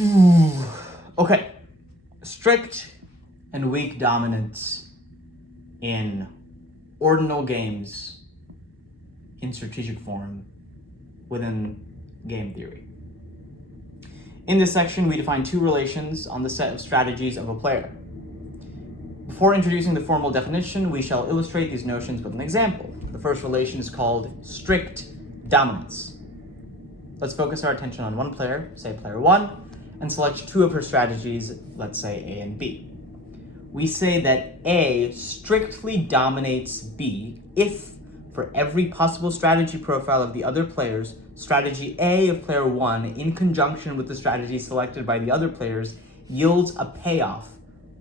Okay, strict and weak dominance in ordinal games in strategic form within game theory. In this section, we define two relations on the set of strategies of a player. Before introducing the formal definition, we shall illustrate these notions with an example. The first relation is called strict dominance. Let's focus our attention on one player, say player 1, and select two of her strategies, let's say A and B. We say that A strictly dominates B if, for every possible strategy profile of the other players, strategy A of player 1 in conjunction with the strategy selected by the other players yields a payoff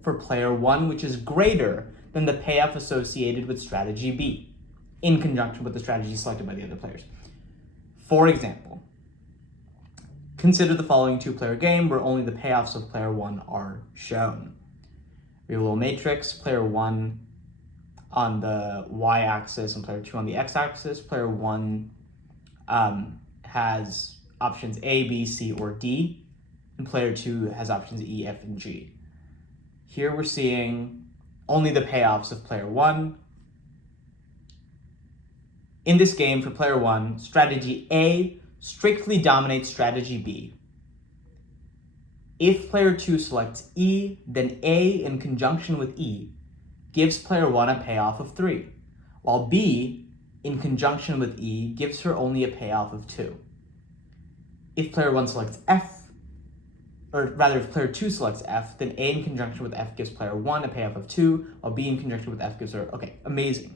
for player 1 which is greater than the payoff associated with strategy B in conjunction with the strategy selected by the other players. For example, consider the following two-player game where only the payoffs of player 1 are shown. We have a little matrix, player 1 on the y-axis and player 2 on the x-axis. Player 1 has options A, B, C, or D, and player 2 has options E, F, and G. Here we're seeing only the payoffs of player 1. In this game, for player 1, strategy A strictly dominates strategy B. If player 2 selects E, then A in conjunction with E gives player 1 a payoff of 3, while B in conjunction with E gives her only a payoff of 2. If player 1 selects F, or rather if player 2 selects F, then A in conjunction with F gives player 1 a payoff of 2, while B in conjunction with F gives her, okay, amazing.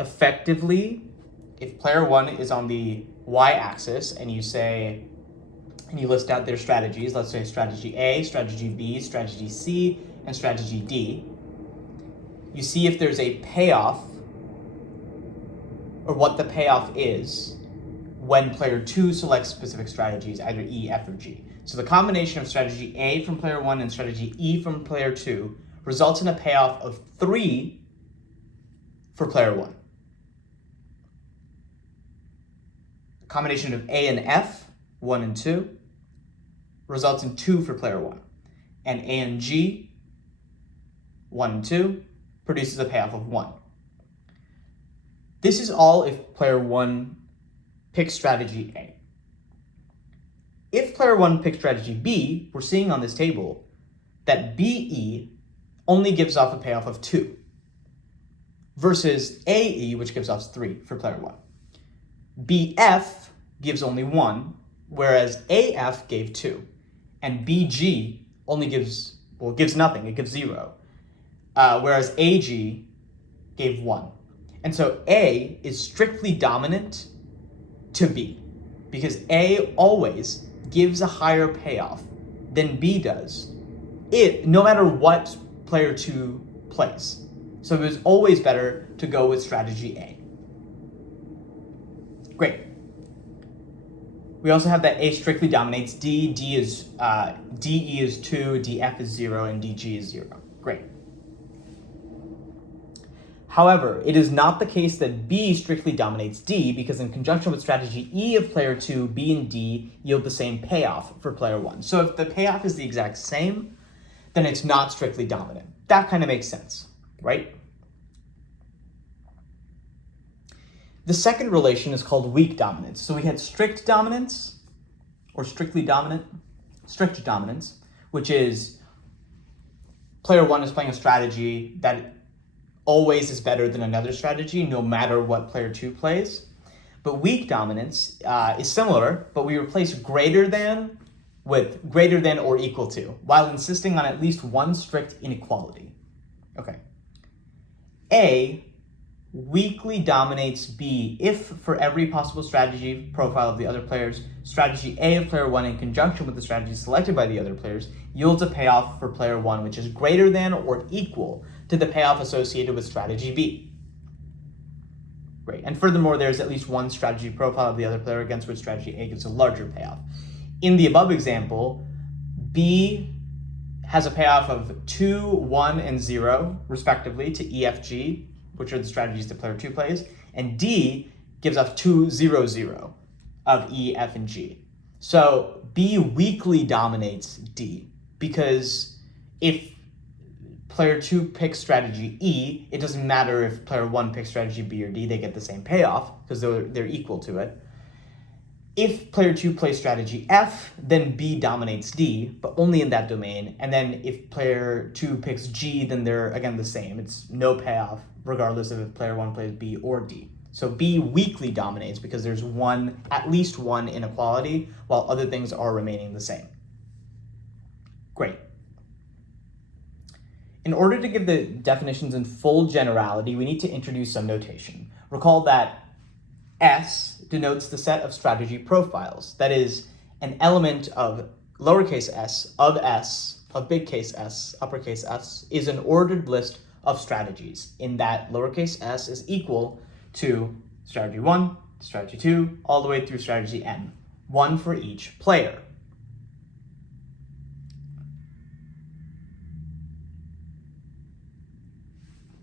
Effectively, if player 1 is on the y-axis and you say, and you list out their strategies, let's say strategy A, strategy B, strategy C, and strategy D, you see if there's a payoff or what the payoff is when player 2 selects specific strategies, either E, F, or G. So the combination of strategy A from player 1 and strategy E from player 2 results in a payoff of 3 for player 1. The combination of A and F, 1 and 2, results in 2 for player 1. And A and G, 1 and 2, produces a payoff of 1. This is all if player 1 picks strategy A. If player 1 picks strategy B, we're seeing on this table that BE only gives off a payoff of 2 versus AE, which gives off 3 for player 1. BF gives only 1, whereas AF gave 2. And BG only gives nothing, it gives 0. Whereas AG gave 1. And so A is strictly dominant to B because A always gives a higher payoff than B does, no matter what player 2 plays. So it was always better to go with strategy A. Great. We also have that A strictly dominates D. DE is 2, DF is 0, and DG is 0. Great. However, it is not the case that B strictly dominates D because in conjunction with strategy E of player 2, B and D yield the same payoff for player 1. So if the payoff is the exact same, then it's not strictly dominant. That kind of makes sense, right? The second relation is called weak dominance. So we had strict dominance, or strictly dominant, strict dominance, which is player 1 is playing a strategy that always is better than another strategy, no matter what player 2 plays. But weak dominance is similar, but we replace greater than with greater than or equal to, while insisting on at least one strict inequality. Okay. A weakly dominates B if, for every possible strategy profile of the other players, strategy A of player 1 in conjunction with the strategy selected by the other players yields a payoff for player 1 which is greater than or equal to the payoff associated with strategy B. Great. And furthermore, there's at least one strategy profile of the other player against which strategy A gives a larger payoff. In the above example, B has a payoff of 2, 1, and 0, respectively, to E, F, G, which are the strategies that player 2 plays, and D gives off 2, 0, 0 of E, F, and G. So B weakly dominates D, because if player 2 picks strategy E, it doesn't matter if player 1 picks strategy B or D, they get the same payoff because they're equal to it. If player 2 plays strategy F, then B dominates D, but only in that domain. And then if player 2 picks G, then they're again the same. It's no payoff, regardless of if player 1 plays B or D. So B weakly dominates because there's at least one inequality, while other things are remaining the same. Great. In order to give the definitions in full generality, we need to introduce some notation. Recall that S denotes the set of strategy profiles. That is, an element of lowercase s, of big case S, uppercase S, is an ordered list of strategies in that lowercase s is equal to strategy 1, strategy 2, all the way through strategy n, one for each player.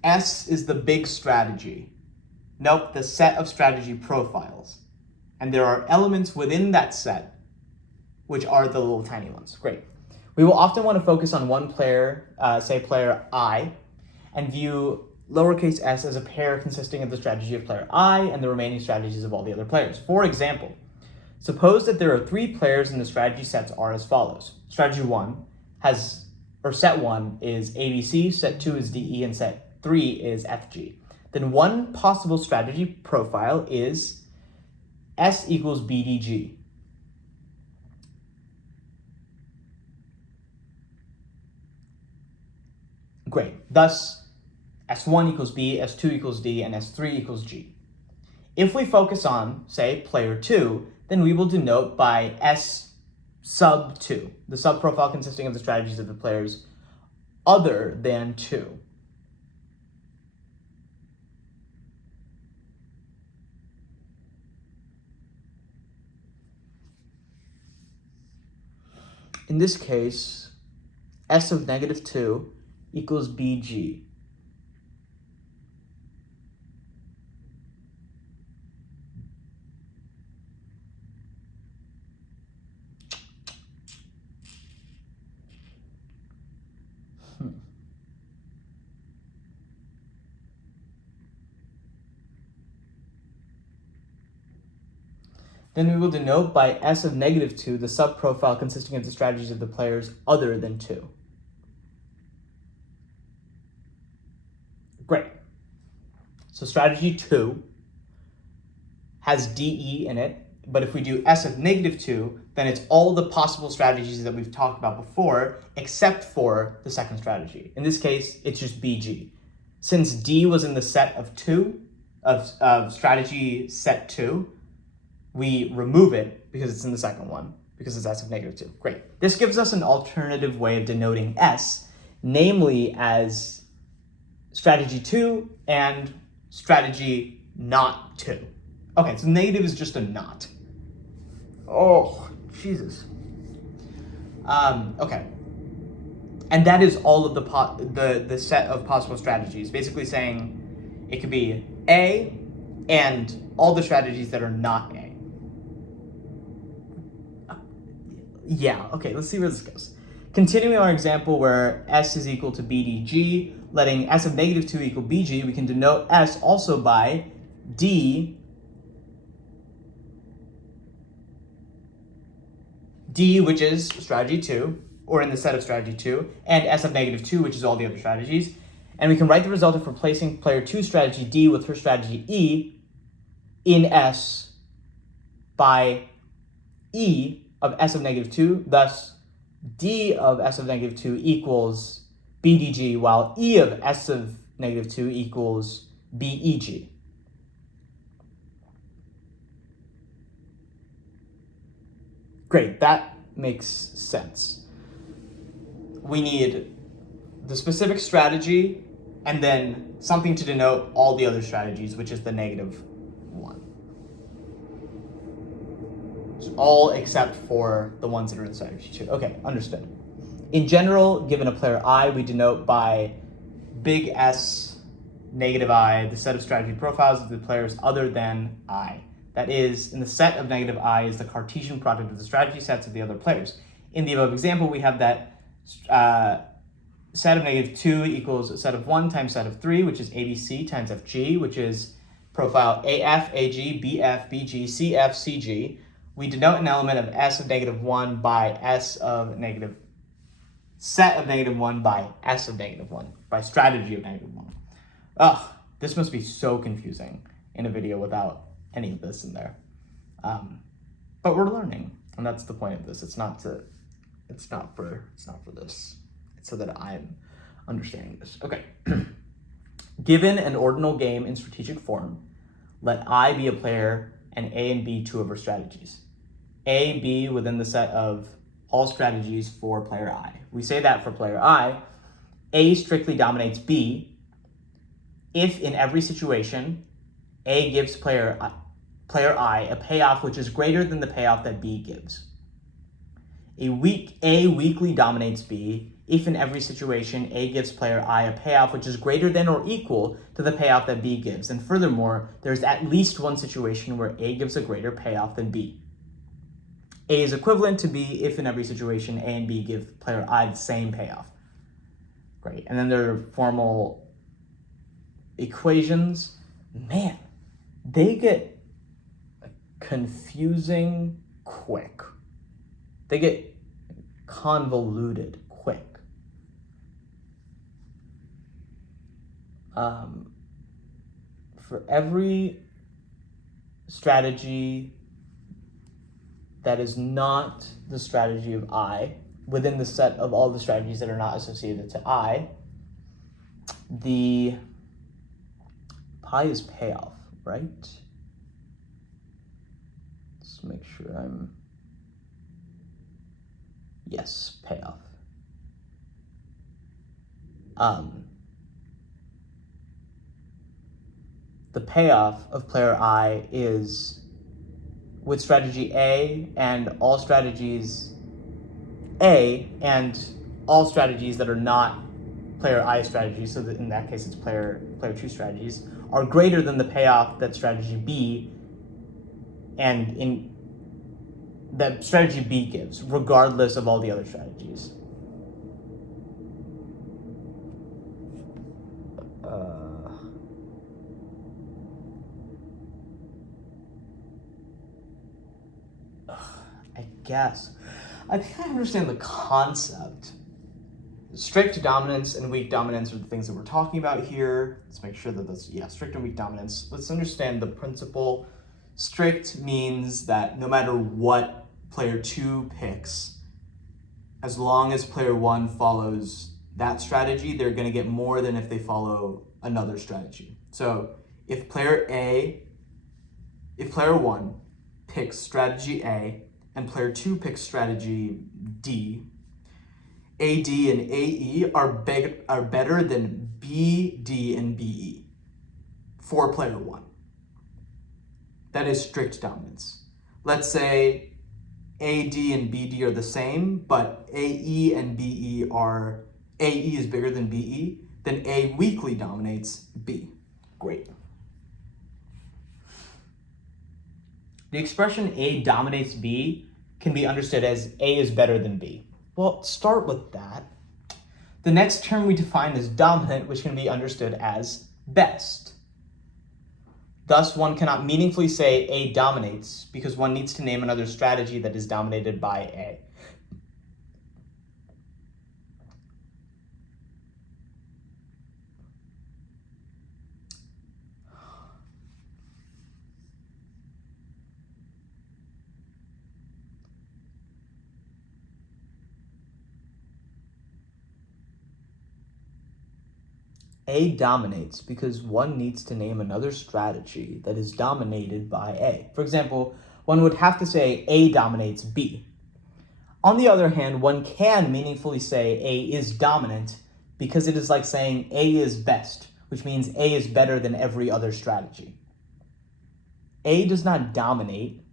S is the big strategy. Note the set of strategy profiles. And there are elements within that set, which are the little tiny ones. Great. We will often want to focus on one player, say player I, and view lowercase s as a pair consisting of the strategy of player I and the remaining strategies of all the other players. For example, suppose that there are 3 players and the strategy sets are as follows. Strategy 1 set 1 is ABC, set 2 is DE, and set 3 is FG. Then one possible strategy profile is S equals BDG. Great. Thus, S1 equals B, S2 equals D, and S3 equals G. If we focus on, say, player 2, then we will denote by S sub 2, the subprofile consisting of the strategies of the players other than 2. In this case, S of negative 2 equals BG. Then we will denote by S of negative 2 the subprofile consisting of the strategies of the players other than 2. Great. So strategy 2 has DE in it, but if we do S of negative 2, then it's all the possible strategies that we've talked about before, except for the second strategy. In this case, it's just BG. Since D was in the set of 2, of strategy set 2, we remove it because it's in the second one, because it's S of negative 2. Great. This gives us an alternative way of denoting S, namely as strategy 2 and strategy not 2. Okay, so negative is just a not. Oh, Jesus. Okay. And that is all of the set of possible strategies, basically saying it could be A and all the strategies that are not A. Yeah, okay, let's see where this goes. Continuing our example where S is equal to BDG, letting S of negative 2 equal BG, we can denote S also by D, which is strategy 2, or in the set of strategy 2, and S of negative 2, which is all the other strategies. And we can write the result of replacing player 2 strategy D with her strategy E in S by E of S of negative 2. Thus, D of S of negative 2 equals BDG, while E of S of negative 2 equals BEG. Great, that makes sense. We need the specific strategy and then something to denote all the other strategies, which is the negative 1. So all except for the ones that are in strategy 2. Okay, understood. In general, given a player I, we denote by big S, negative I, the set of strategy profiles of the players other than I. that is, in the set of negative I is the Cartesian product of the strategy sets of the other players. In the above example, we have that set of negative 2 equals a set of 1 times set of 3, which is ABC times FG, which is profile AF, AG, BF, BG, CF, CG. We denote an element of S of negative 1 by S of negative, set of negative 1 by S of negative 1, by strategy of negative 1. Ugh, this must be so confusing in a video without any of this in there. But we're learning, and that's the point of this. It's not for this. It's so that I'm understanding this. Okay. Given an ordinal game in strategic form, let I be a player and A and B two of our strategies. A, B within the set of all strategies for player I. We say that for player I, A strictly dominates B if in every situation A gives player I a payoff which is greater than the payoff that B gives. A weakly dominates B if in every situation A gives player I a payoff which is greater than or equal to the payoff that B gives. And furthermore, there's at least one situation where A gives a greater payoff than B. A is equivalent to B if in every situation A and B give player I the same payoff. Great. And then there are formal equations. Man, they get confusing quick. They get convoluted quick. For every strategy that is not the strategy of I, within the set of all the strategies that are not associated to I, the pi is payoff, right? Let's make sure I'm... Yes, payoff. The payoff of player I is with strategy A and all strategies A and all strategies that are not player I strategies, so that in that case it's player 2 strategies, are greater than the payoff that strategy B and in that strategy B gives, regardless of all the other strategies. I think I understand the concept. Strict dominance and weak dominance are the things that we're talking about here. Let's make sure that that's, strict and weak dominance. Let's understand the principle. Strict means that no matter what player 2 picks, as long as player 1 follows that strategy, they're going to get more than if they follow another strategy. So if player 1 picks strategy A and player 2 picks strategy D, AD and AE are better than BD and BE for player 1. That is strict dominance. Let's say AD and BD are the same, but AE and BE are, AE is bigger than BE, then A weakly dominates B. Great. The expression A dominates B can be understood as A is better than B. Well, start with that. The next term we define is dominant, which can be understood as best. Thus, one cannot meaningfully say A dominates because one needs to name another strategy that is dominated by A. A dominates because one needs to name another strategy that is dominated by A. For example, one would have to say A dominates B. On the other hand, one can meaningfully say A is dominant because it is like saying A is best, which means A is better than every other strategy. A does not dominate.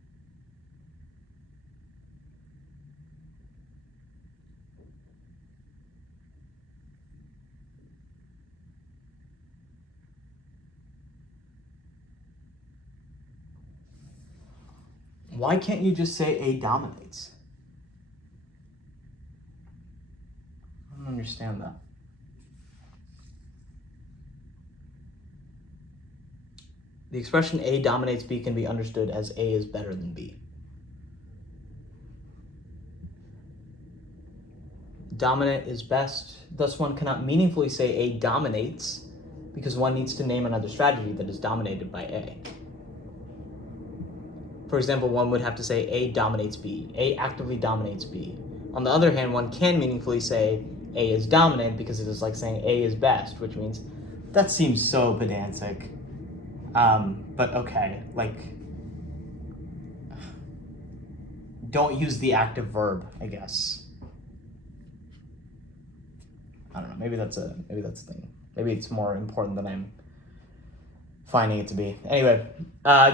Why can't you just say A dominates? I don't understand that. The expression A dominates B can be understood as A is better than B. Dominant is best, thus one cannot meaningfully say A dominates because one needs to name another strategy that is dominated by A. For example, one would have to say A dominates B. A actively dominates B. On the other hand, one can meaningfully say A is dominant because it is like saying A is best, which means that seems so pedantic. But okay, like, don't use the active verb, I guess. I don't know, maybe that's a thing. Maybe it's more important than I'm finding it to be. Anyway,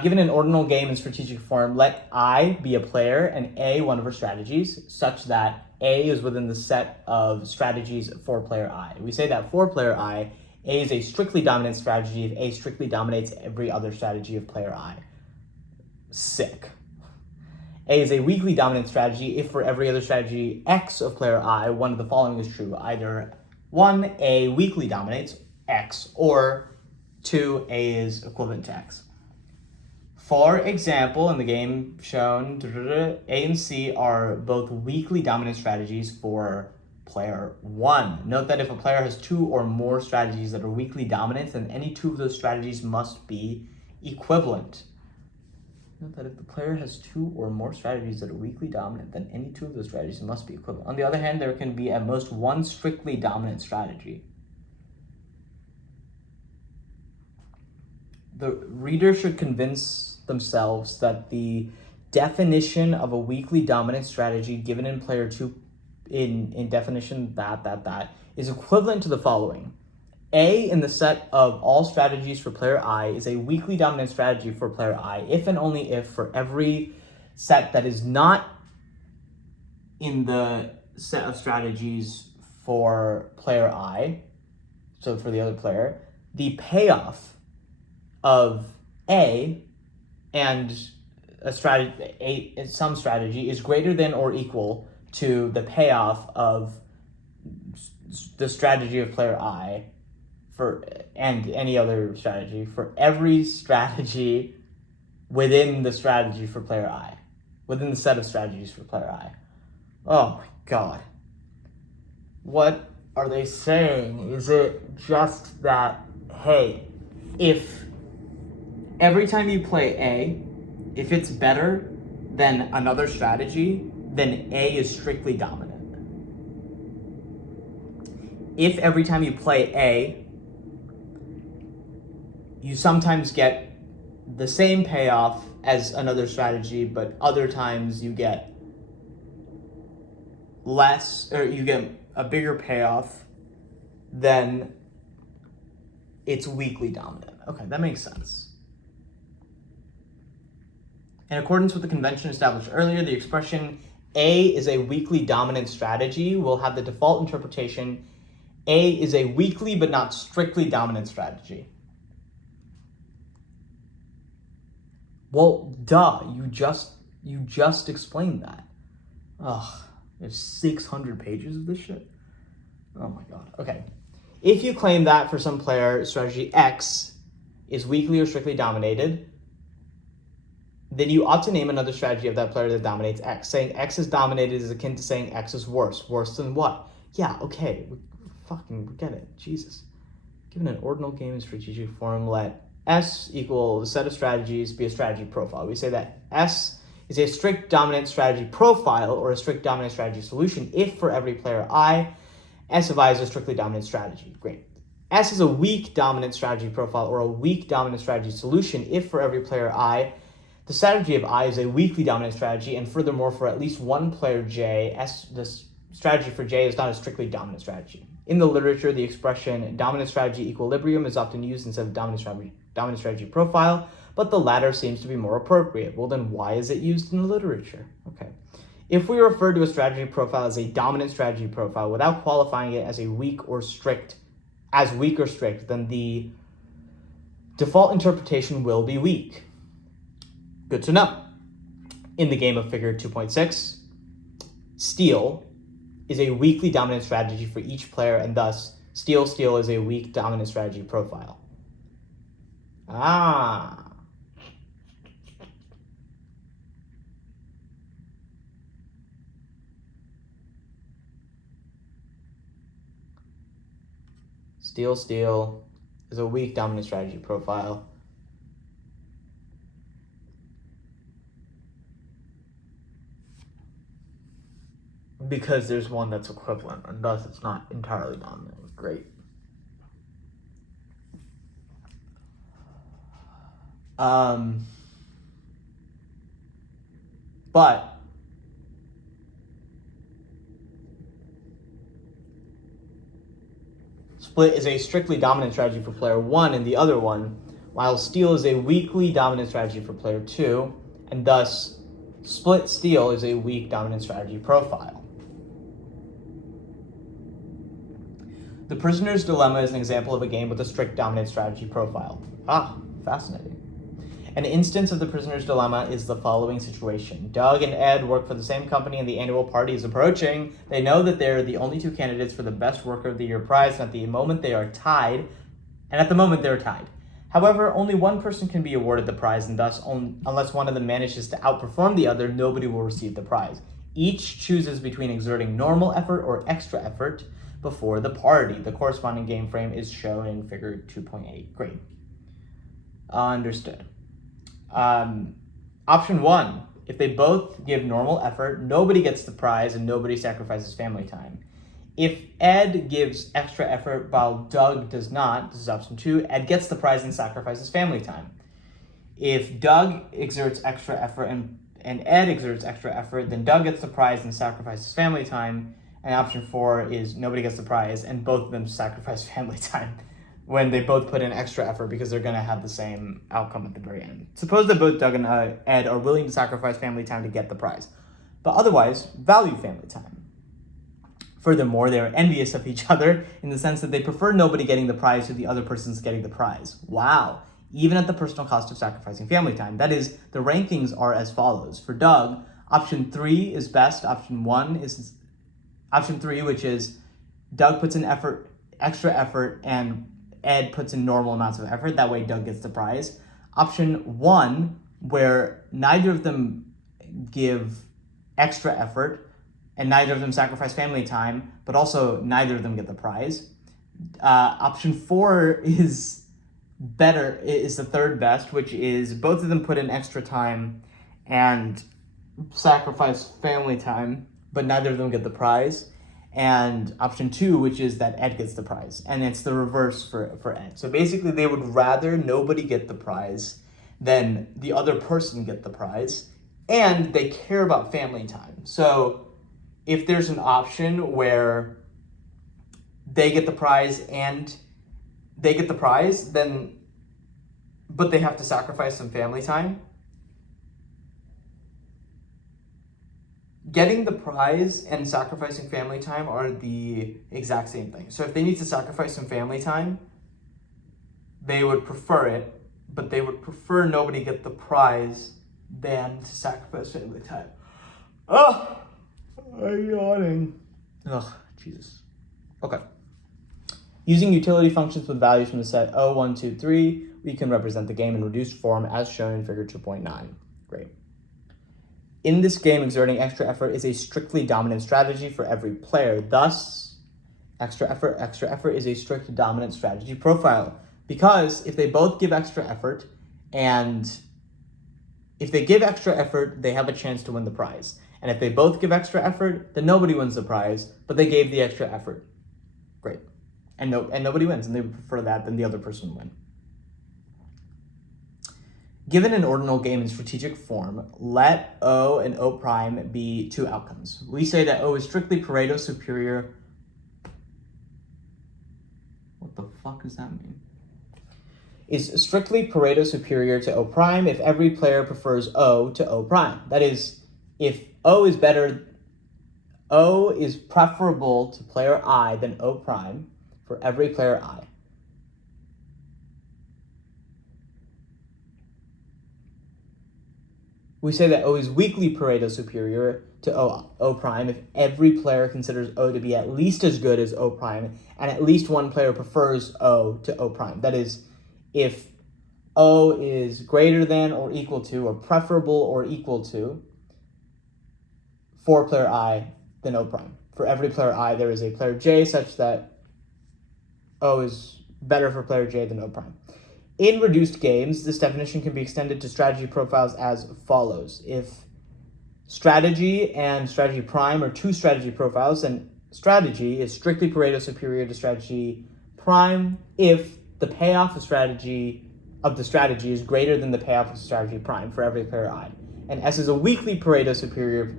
given an ordinal game in strategic form, let I be a player and A one of her strategies, such that A is within the set of strategies for player I. We say that for player I, A is a strictly dominant strategy if A strictly dominates every other strategy of player I. Sick. A is a weakly dominant strategy if for every other strategy X of player I, one of the following is true. Either 1, A weakly dominates X, or 2, A is equivalent to X. For example, in the game shown, A and C are both weakly dominant strategies for player 1. Note that if a player has 2 or more strategies that are weakly dominant, then any 2 of those strategies must be equivalent. Note that if the player has 2 or more strategies that are weakly dominant, then any 2 of those strategies must be equivalent. On the other hand, there can be at most 1 strictly dominant strategy. The reader should convince themselves that the definition of a weakly dominant strategy given in player 2 in definition that is equivalent to the following. A in the set of all strategies for player I is a weakly dominant strategy for player I if and only if for every set that is not in the set of strategies for player I, so for the other player, the payoff of A and some strategy is greater than or equal to the payoff of the strategy of player I and any other strategy for every strategy within the strategy for player I, within the set of strategies for player I. Oh my god. What are they saying? Is it just that, hey, if every time you play A, if it's better than another strategy, then A is strictly dominant. If every time you play A, you sometimes get the same payoff as another strategy, but other times you get less, or you get a bigger payoff, then it's weakly dominant. Okay, that makes sense. In accordance with the convention established earlier, the expression A is a weakly dominant strategy will have the default interpretation A is a weakly but not strictly dominant strategy. Well, duh, you just explained that. Ugh, there's 600 pages of this shit. Oh my god. Okay. If you claim that for some player, strategy X is weakly or strictly dominated, then you ought to name another strategy of that player that dominates X. Saying X is dominated is akin to saying X is worse. Worse than what? Yeah, okay. We get it. Jesus. Given an ordinal game in strategic form, let S equal the set of strategies be a strategy profile. We say that S is a strict dominant strategy profile or a strict dominant strategy solution if for every player I, S of I is a strictly dominant strategy. Great. S is a weak dominant strategy profile or a weak dominant strategy solution if for every player I, the strategy of I is a weakly dominant strategy, and furthermore for at least one player J, the strategy for J is not a strictly dominant strategy. In the literature, the expression dominant strategy equilibrium is often used instead of dominant strategy profile, but the latter seems to be more appropriate. Well, then why is it used in the literature? Okay. If we refer to a strategy profile as a dominant strategy profile without qualifying it as weak or strict, then the default interpretation will be weak. Good to know. in the game of figure 2.6. Steal is a weakly dominant strategy for each player, and thus steal is a weak dominant strategy profile. Steal is a weak dominant strategy profile. Because there's one that's equivalent, and thus it's not entirely dominant. Great. But split is a strictly dominant strategy for player 1 in the other one, while steal is a weakly dominant strategy for player 2, and thus split steal is a weak dominant strategy profile. The Prisoner's Dilemma is an example of a game with a strict dominant strategy profile. Fascinating. An instance of the Prisoner's Dilemma is the following situation. Doug and Ed work for the same company and the annual party is approaching. They know that they're the only two candidates for the Best Worker of the Year prize, and at the moment they're tied. However, only one person can be awarded the prize, and thus, unless one of them manages to outperform the other, nobody will receive the prize. Each chooses between exerting normal effort or extra effort before the party. The corresponding game frame is shown in figure 2.8. Great. Understood. Option 1, if they both give normal effort, nobody gets the prize and nobody sacrifices family time. If Ed gives extra effort while Doug does not, this is option 2, Ed gets the prize and sacrifices family time. If Doug exerts extra effort and Ed exerts extra effort, then Doug gets the prize and sacrifices family time. And option 4 is nobody gets the prize and both of them sacrifice family time when they both put in extra effort because they're going to have the same outcome at the very end. Suppose that both Doug and Ed are willing to sacrifice family time to get the prize, but otherwise value family time. Furthermore, they are envious of each other in the sense that they prefer nobody getting the prize to the other person's getting the prize. Wow. Even at the personal cost of sacrificing family time. That is, the rankings are as follows. For Doug, option 3 is best. Option 3, which is Doug puts in extra effort, and Ed puts in normal amounts of effort. That way Doug gets the prize. Option 1, where neither of them give extra effort and neither of them sacrifice family time, but also neither of them get the prize. Option 4 is the third best, which is both of them put in extra time and sacrifice family time, but neither of them get the prize. And option 2, which is that Ed gets the prize. And it's the reverse for Ed. So basically they would rather nobody get the prize than the other person get the prize. And they care about family time. So if there's an option where they get the prize and they get the prize, but they have to sacrifice some family time, getting the prize and sacrificing family time are the exact same thing. So if they need to sacrifice some family time, they would prefer it, but they would prefer nobody get the prize than to sacrifice family time. I'm yawning. Jesus. Okay. Using utility functions with values from the set 0, 1, 2, 3, we can represent the game in reduced form as shown in figure 2.9. Great. In this game, exerting extra effort is a strictly dominant strategy for every player. Thus, extra effort is a strict dominant strategy profile. Because if they both give extra effort, and if they give extra effort, they have a chance to win the prize. And if they both give extra effort, then nobody wins the prize, but they gave the extra effort. Great. And nobody wins, and they would prefer that than the other person win. Given an ordinal game in strategic form, let O and O prime be two outcomes. We say that O is strictly Pareto superior. What the fuck does that mean? Is strictly Pareto superior to O prime if every player prefers O to O prime. That is, if O is preferable to player I than O prime for every player I. We say that O is weakly Pareto superior to O prime if every player considers O to be at least as good as O prime and at least one player prefers O to O prime. That is, if O is greater than or equal to or preferable or equal to for player I than O prime. For every player I, there is a player J such that O is better for player J than O prime. In reduced games, this definition can be extended to strategy profiles as follows. If strategy and strategy prime are two strategy profiles, then strategy is strictly Pareto superior to strategy prime if the payoff of the strategy is greater than the payoff of strategy prime for every player I. And S is a weakly Pareto superior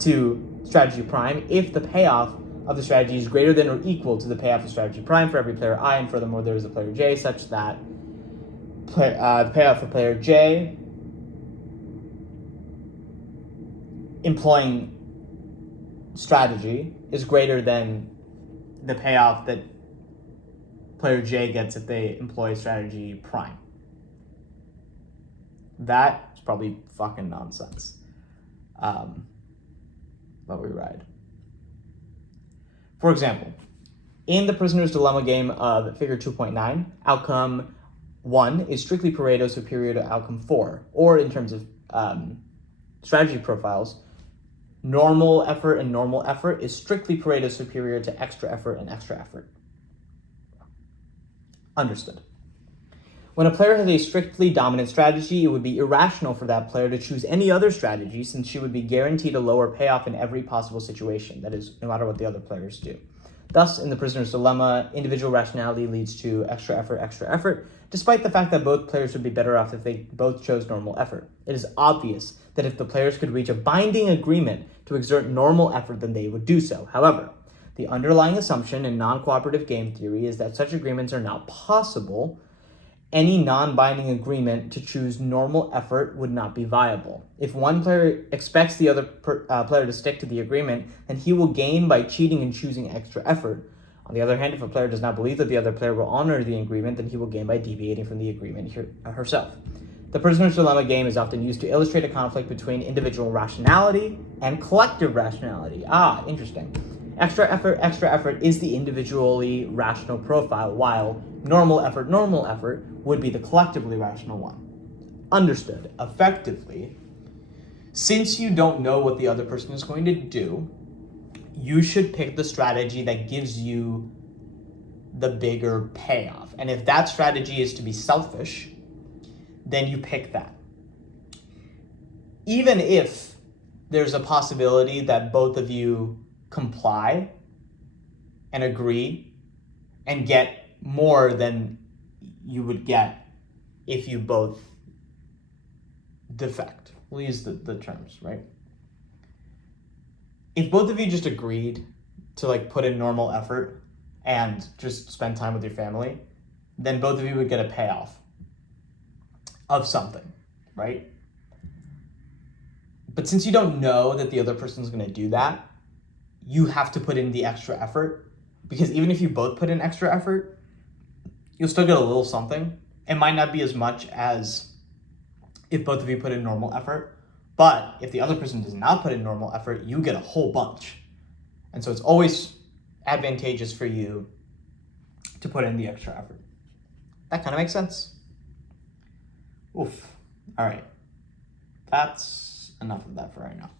to strategy prime if the payoff of the strategy is greater than or equal to the payoff of strategy prime for every player I, and furthermore there is a player J such that the payoff for player J employing strategy is greater than the payoff that player J gets if they employ strategy prime. That is probably fucking nonsense. But we ride. For example, in the Prisoner's Dilemma game of Figure 2.9, outcome 1 is strictly Pareto superior to outcome 4, or in terms of strategy profiles, normal effort and normal effort is strictly Pareto superior to extra effort and extra effort. Understood. When a player has a strictly dominant strategy, it would be irrational for that player to choose any other strategy since she would be guaranteed a lower payoff in every possible situation, that is, no matter what the other players do. Thus, in the Prisoner's Dilemma, individual rationality leads to extra effort, despite the fact that both players would be better off if they both chose normal effort. It is obvious that if the players could reach a binding agreement to exert normal effort, then they would do so. However, the underlying assumption in non-cooperative game theory is that such agreements are not possible. Any non-binding agreement to choose normal effort would not be viable. If one player expects the other player to stick to the agreement, then he will gain by cheating and choosing extra effort. On the other hand, if a player does not believe that the other player will honor the agreement, then he will gain by deviating from the agreement herself. The Prisoner's Dilemma game is often used to illustrate a conflict between individual rationality and collective rationality. Ah, interesting. Extra effort is the individually rational profile, while normal effort would be the collectively rational one. Understood. Effectively, since you don't know what the other person is going to do, you should pick the strategy that gives you the bigger payoff. And if that strategy is to be selfish, then you pick that. Even if there's a possibility that both of you comply and agree and get more than you would get if you both defect. We'll use the terms, right? If both of you just agreed to put in normal effort and just spend time with your family, then both of you would get a payoff of something, right? But since you don't know that the other person's going to do that, you have to put in the extra effort, because even if you both put in extra effort, you'll still get a little something. It might not be as much as if both of you put in normal effort, but if the other person does not put in normal effort, you get a whole bunch. And so it's always advantageous for you to put in the extra effort. That kind of makes sense? Oof. All right. That's enough of that for right now.